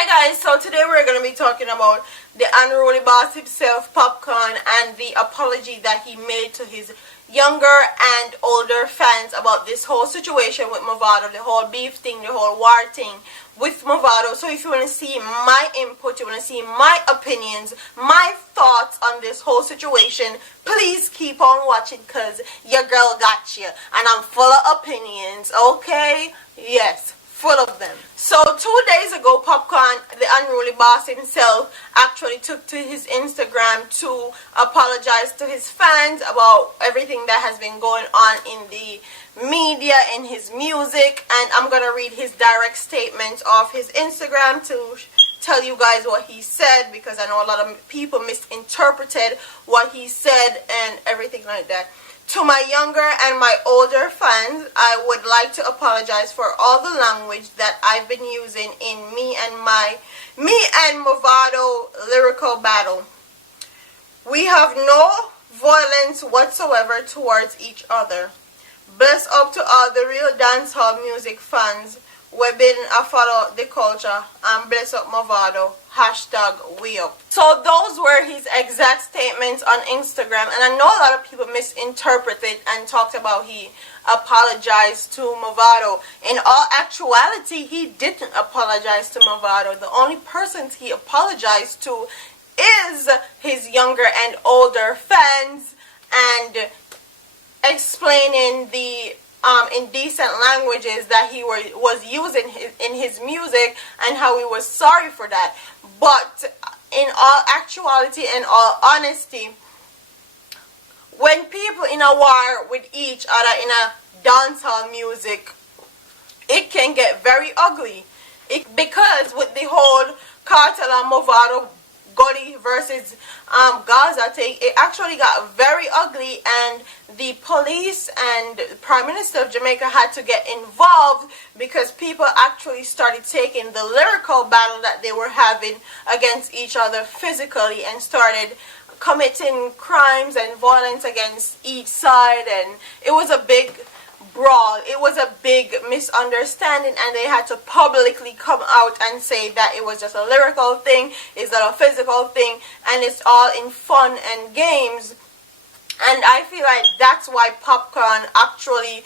Hi guys, so today we're going to be talking about the unruly boss himself, Popcaan, and the apology that he made to his younger and older fans about this whole situation with Movado, the whole beef thing, the whole war thing with Movado. So if you want to see my input, you want to see my opinions, my thoughts on this whole situation, please keep on watching because your girl got you. And I'm full of opinions, okay? Yes. Full of them. So 2 days ago, Popcaan, the unruly boss himself, actually took to his Instagram to apologize to his fans about everything that has been going on in the media, in his music, and I'm gonna read his direct statement of his Instagram to tell you guys what he said, because I know a lot of people misinterpreted what he said and everything like that. To my younger and my older fans, I would like to apologize for all the language that I've been using in me and Movado lyrical battle. We have no violence whatsoever towards each other. Bless up to all the real dancehall music fans. We've been a follow the culture, and bless up Movado. Hashtag we up. So those were his exact statements on Instagram, and I know a lot of people misinterpreted and talked about he apologized to Movado. In all actuality, he didn't apologize to Movado. The only persons he apologized to is his younger and older fans, and explaining the indecent languages that he was using in his music, and how he was sorry for that. But in all actuality and all honesty, when people in a war with each other in a dancehall music, it can get very ugly. Because with the whole Cartel and Movado Gully versus Gaza thing, it actually got very ugly, and the police and Prime Minister of Jamaica had to get involved because people actually started taking the lyrical battle that they were having against each other physically and started committing crimes and violence against each side, and it was a big brawl. It was a big misunderstanding, and they had to publicly come out and say that it was just a lyrical thing, it's not a physical thing, and it's all in fun and games. And I feel like that's why Popcaan actually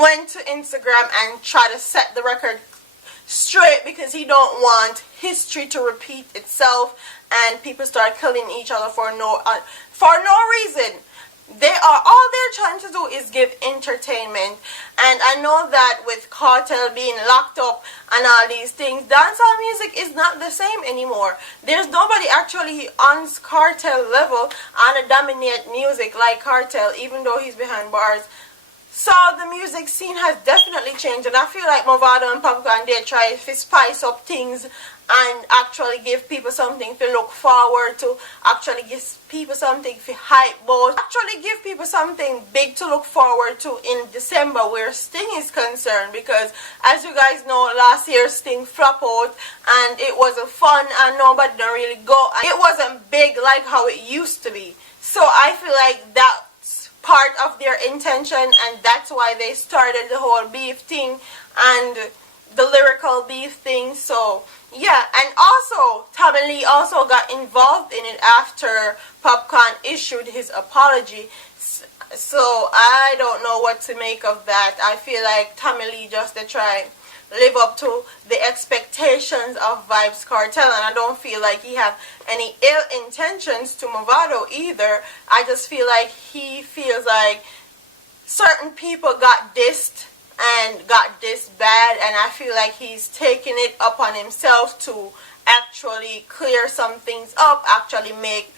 went to Instagram and tried to set the record straight, because he don't want history to repeat itself and people start killing each other for no reason. All they're trying to do is give entertainment, and I know that with Cartel being locked up and all these things, dancehall music is not the same anymore. There's nobody actually on Cartel level and dominate music like Cartel, even though he's behind bars. So the music scene has definitely changed, and I feel like Movado and Popcaan, they try to spice up things and actually give people something to look forward to, actually give people something to hype about, actually give people something big to look forward to in December where Sting is concerned, because as you guys know, last year Sting flopped out and it wasn't fun and nobody didn't really go, and it wasn't big like how it used to be. So I feel like that's part of their intention, and that's why they started the whole beef thing and the lyrical beef thing. So yeah, and also Tommy Lee also got involved in it after Popcaan issued his apology. So I don't know what to make of that. I feel like Tommy Lee just to try live up to the expectations of Vybz Kartel, and I don't feel like he have any ill intentions to Movado either. I just feel like he feels like certain people got dissed and got this bad, and I feel like he's taking it upon himself to actually clear some things up, actually make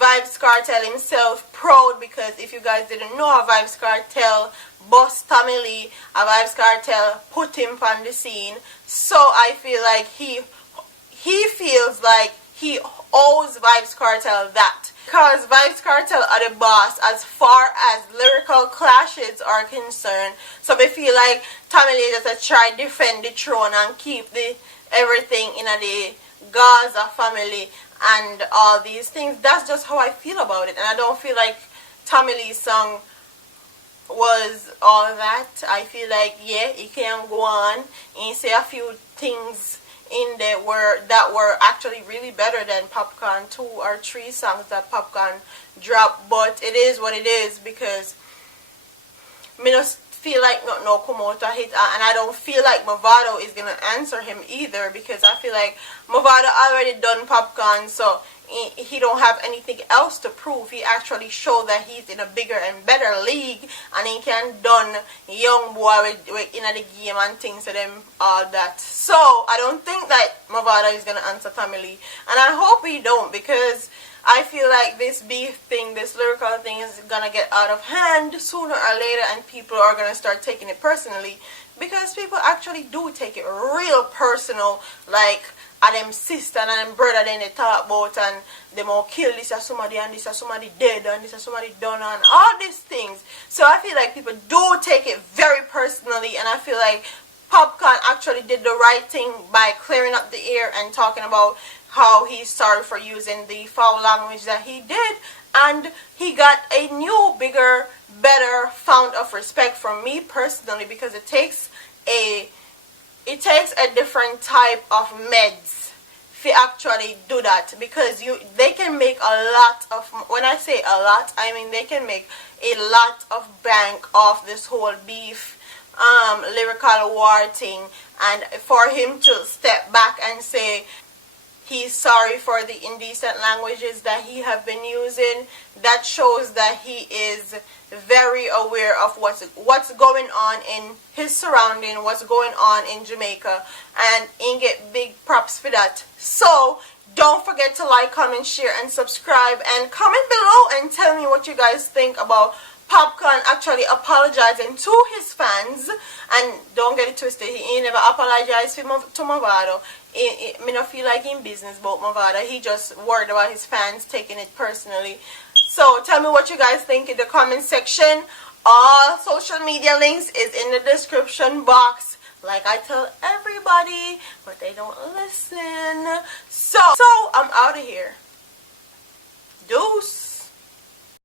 Vybz Kartel himself proud, because if you guys didn't know, Vybz Kartel boss Tommy Lee, Vybz Kartel put him on the scene. So I feel like he feels like he owes Vybz Kartel that, because Vybz Kartel are the boss as far as lyrical clashes are concerned. So I feel like Tommy Lee just try to defend the throne and keep everything in the Gaza family and all these things. That's just how I feel about it, and I don't feel like Tommy Lee's song was all that. I feel like, yeah, he can go on and say a few things in there that were actually really better than Popcaan 2 or 3 songs that Popcaan dropped. But it is what it is, because me not feel like no come out a hit, and I don't feel like Movado is gonna answer him either, because I feel like Movado already done Popcaan, so he don't have anything else to prove. He actually showed that he's in a bigger and better league, and he can done young boy with in the game and things to them, all that. So I don't think that Movado is gonna answer Tommy Lee, and I hope he don't, because I feel like this beef thing, this lyrical thing, is gonna get out of hand sooner or later, and people are gonna start taking it personally, because people actually do take it real personal, like and them sister and them brother then they talk about, and them all kill this or somebody, and this or somebody dead, and this or somebody done, and all these things. So I feel like people do take it very personally, and I feel like Popcaan actually did the right thing by clearing up the air and talking about how he's sorry for using the foul language that he did, and he got a new, bigger, better fount of respect from me personally, because it takes a different type of meds to actually do that, because they can make a lot of, when I say a lot, I mean they can make a lot of bank off this whole beef lyrical war thing, and for him to step back and say he's sorry for the indecent languages that he have been using, that shows that he is very aware of what's going on in his surrounding, what's going on in Jamaica, and he get big props for that. So don't forget to like, comment, share, and subscribe, and comment below and tell me what you guys think about Popcaan actually apologizing to his fans. And don't get it twisted, he never apologized to Movado. Me not feel like in business about Movado. He just worried about his fans taking it personally. So tell me what you guys think in the comment section. All social media links is in the description box, like I tell everybody, but they don't listen. So I'm out of here. Deuce.